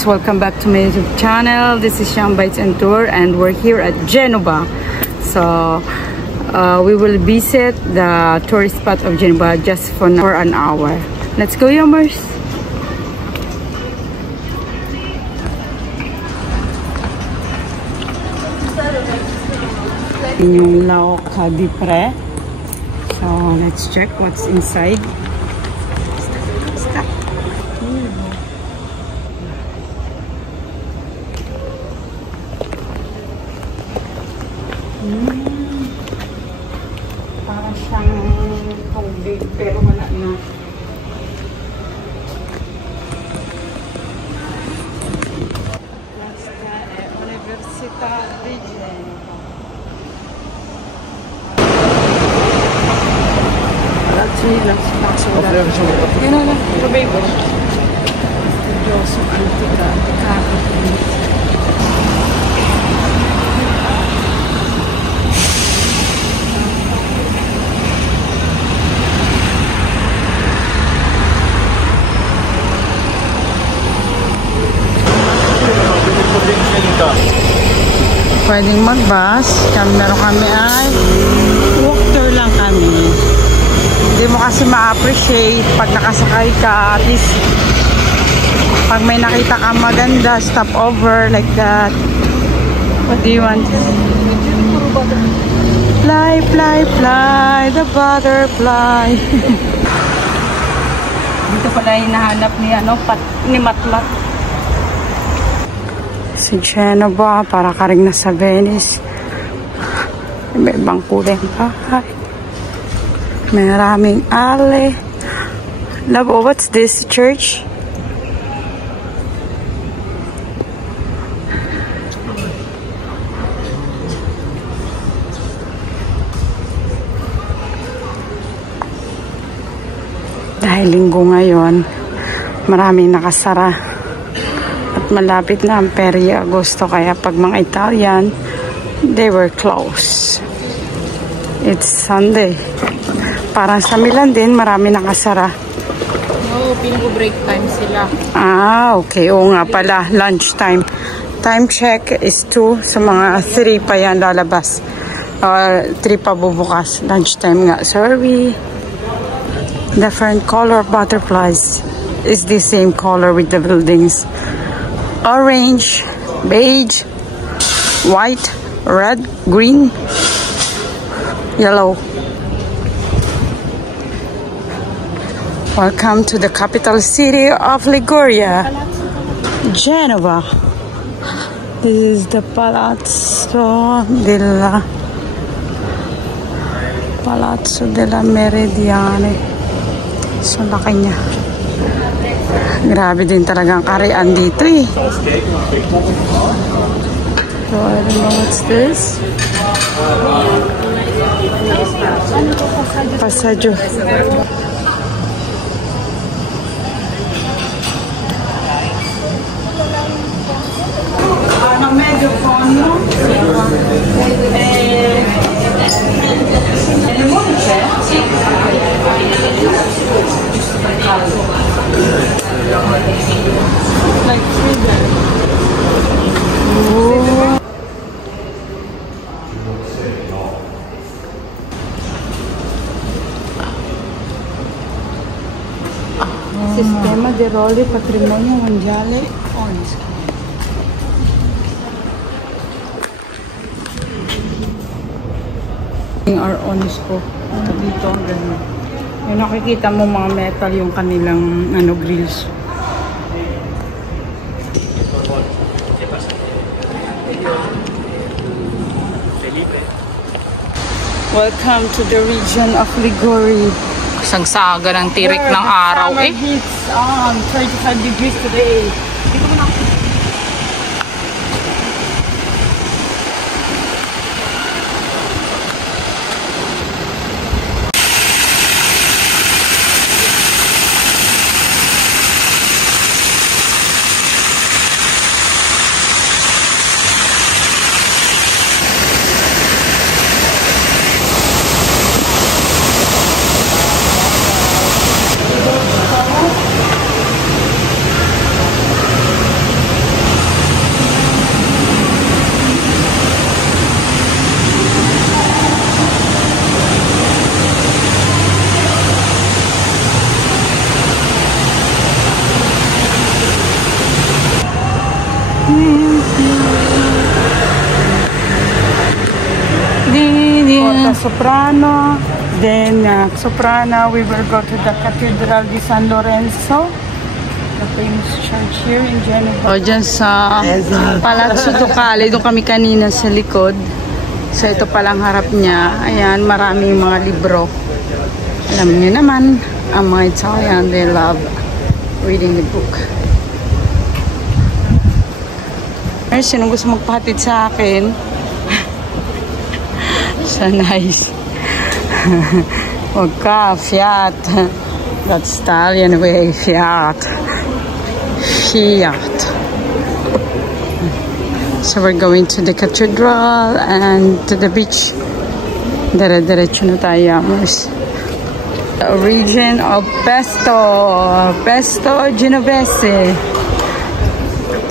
viewers, welcome back to my YouTube channel. This is Shang Bites and Tour and we're here at Genova. So we will visit the tourist spot of Genova just for an hour. Let's go, Yummers! Yung Laoc du Pré. So let's check what's inside. Para siyang tubig pero wala na. That's the Università di Genova. Yun na lang, tubig ko. Studioso, antika, kakapin. Pwedeng mag-bus. Meron kami ay walk tour lang kami. Hindi mo kasi ma-appreciate pag nakasakay ka. At least pag may nakita ka maganda, stop over like that. What do you want? Fly, fly, fly, the butterfly. Dito pala hinahanap ni Matmat. Si Genova, para ka rin nasa Venice. May ibang kulay ang bahay. Maraming alley. Love, oh, what's this church? Dahil linggo ngayon, maraming nakasara. Malapit na ang Peri Agosto, kaya pag mga Italian, they were closed. It's Sunday. Parang sa Milan din, marami nakasara. No, pinag-break time sila. Ah, okay. Oo nga pala, lunch time. Time check is 2. Sa mga 3 pa yan lalabas. Or 3 pa bubukas. Lunch time nga. Sorry. Different color butterflies is the same color with the buildings. Orange, beige, white, red, green, yellow. Welcome to the capital city of Liguria, Genova. This is the Palazzo della Meridiane. So laki niya. Grabe din talagang karian dito eh. So I don't know what's this. Passaggio. Ano medyo fondo? Like freedom. Sistema di Roli Patrimonio Mondiale UNESCO. Our UNESCO. Dito ang ganun. Yung nakikita mo mga metal yung kanilang grills. Welcome to the region of Liguria. Sangsaga ng tirik ng araw eh. It's on 35 degrees today. Dito mo na. sa Soprano. Then, Soprano, we will go to the Cathedral di San Lorenzo. The famous church here in Genova. O, dyan sa Palazzo Ducale. Doon kami kanina sa likod. So, ito palang harap niya. Ayan, maraming mga libro. Alam niyo naman, ang mga Italian, they love reading the book. Ay, sino gusto magpahatid sa akin? So nice. Huwag ka, Fiat. That's Italian way, Fiat. Fiat. So we're going to the cathedral and to the beach. Dire-diretso na tayo, Amers. The origin of pesto. Pesto Genovese.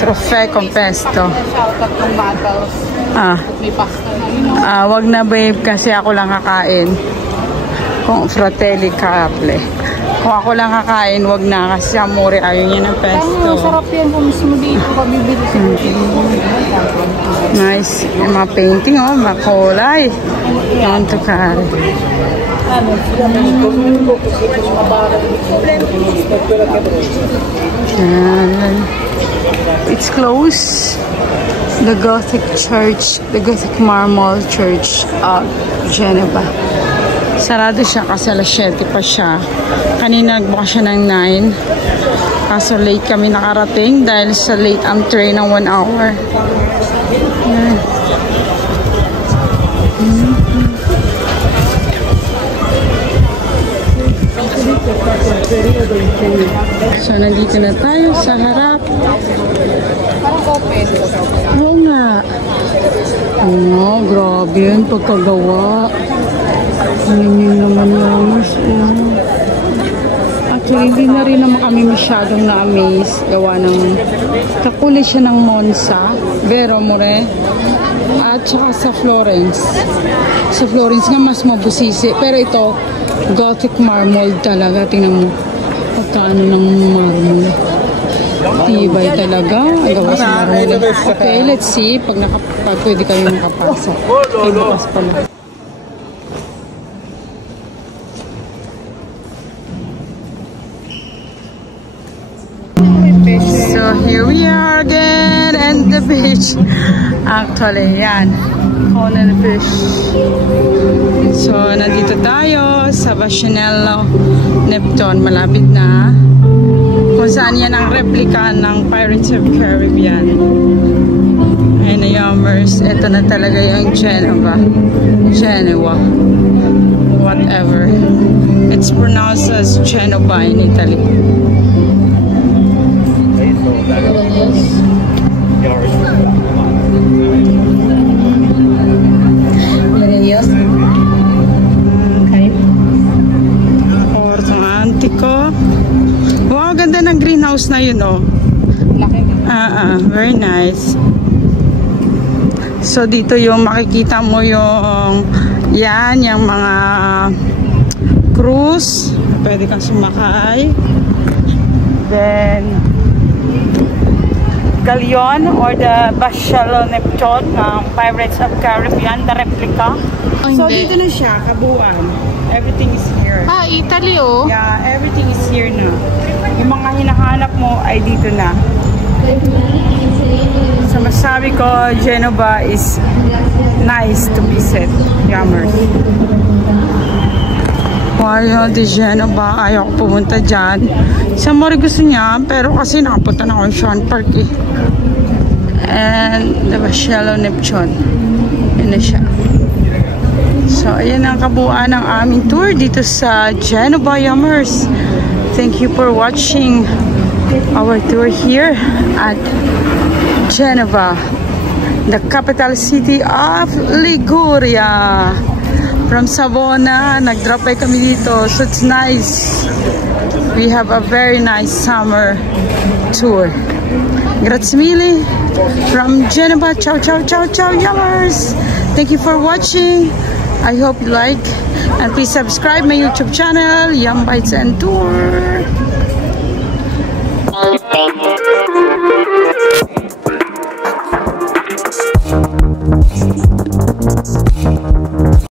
Trofeo con pesto. Shoutout ng bottles. May pasta. Wag na babe kasi ako lang kakain. Kung fratelli cable. Kung ako lang kakain, wag na kasi amore ayaw niya ng pesto. Sarap yan kung mismo dito ka bibili sa Nice. Yung mga painting, oh, makulay. Yung tukari. It's closed. The Gothic church, the Gothic marble church of Geneva. Sarado siya kasi alas 7 pa siya. Kanina nagbukas siya ng 9. Kaso late kami nakarating dahil sa late ang train ng 1 hour. So, nandito na tayo sa harap. Parang open. Oo nga. Oh, grabe yun. Pagkagawa. Ano yun naman yun? Actually, hindi na rin naman kami masyadong na-amaze. Gawa ng kakulay siya ng Monza, Vero More, at saka sa Florence. Sa Florence nga mas mabusisi. Pero ito, Gothic marble talaga. Tingnan mo. Pagkaano ng marble. Tibay talaga. Gawa sa marble. Okay, let's see. Pag pwede kayo makapasok. Ay, bukas pala. So here we are again and the beach. Actually, yan. Conan Beach. So nandito tayo sa Bastianello Neptune. Malapit na. Kung saan yan ang replika ng Pirates of Caribbean. Ayun na Yummers. Ito na talaga yung Genova. Genoa. Whatever. It's pronounced as Genova in Italy. Okay. Porto Antico. Wow, ganda ng greenhouse na yun, oh. Very nice. So, dito yung makikita mo yung yan, yung mga cruise. Pwede kang sumakay. Then, Galleon or the Bastianello Neptune ng Pirates of Caribbean, the replica. So, dito na siya, kabuuan. Everything is here. Italy, oh. Yeah, everything is here na. Yung mga hinahanap mo ay dito na. So, masabi ko, Genova is nice to visit. Yummers. Ayaw di Genova, ayaw ko pumunta dyan. Sa Mori gusto niya, pero kasi nakapunta na ako sa Sean Park eh. And the Bastianello Neptune. Yun na siya. So, ayan ang kabuuan ng aming tour dito sa Genova, Yummers. Thank you for watching our tour here at Genova, the capital city of Liguria. From Savona, nag-drop by kami dito. So it's nice. We have a very nice summer tour. Grazie mille from Genova. Ciao, ciao, ciao, ciao, Yummers. Thank you for watching. I hope you like. And please subscribe my YouTube channel, Yum Bites and Tour.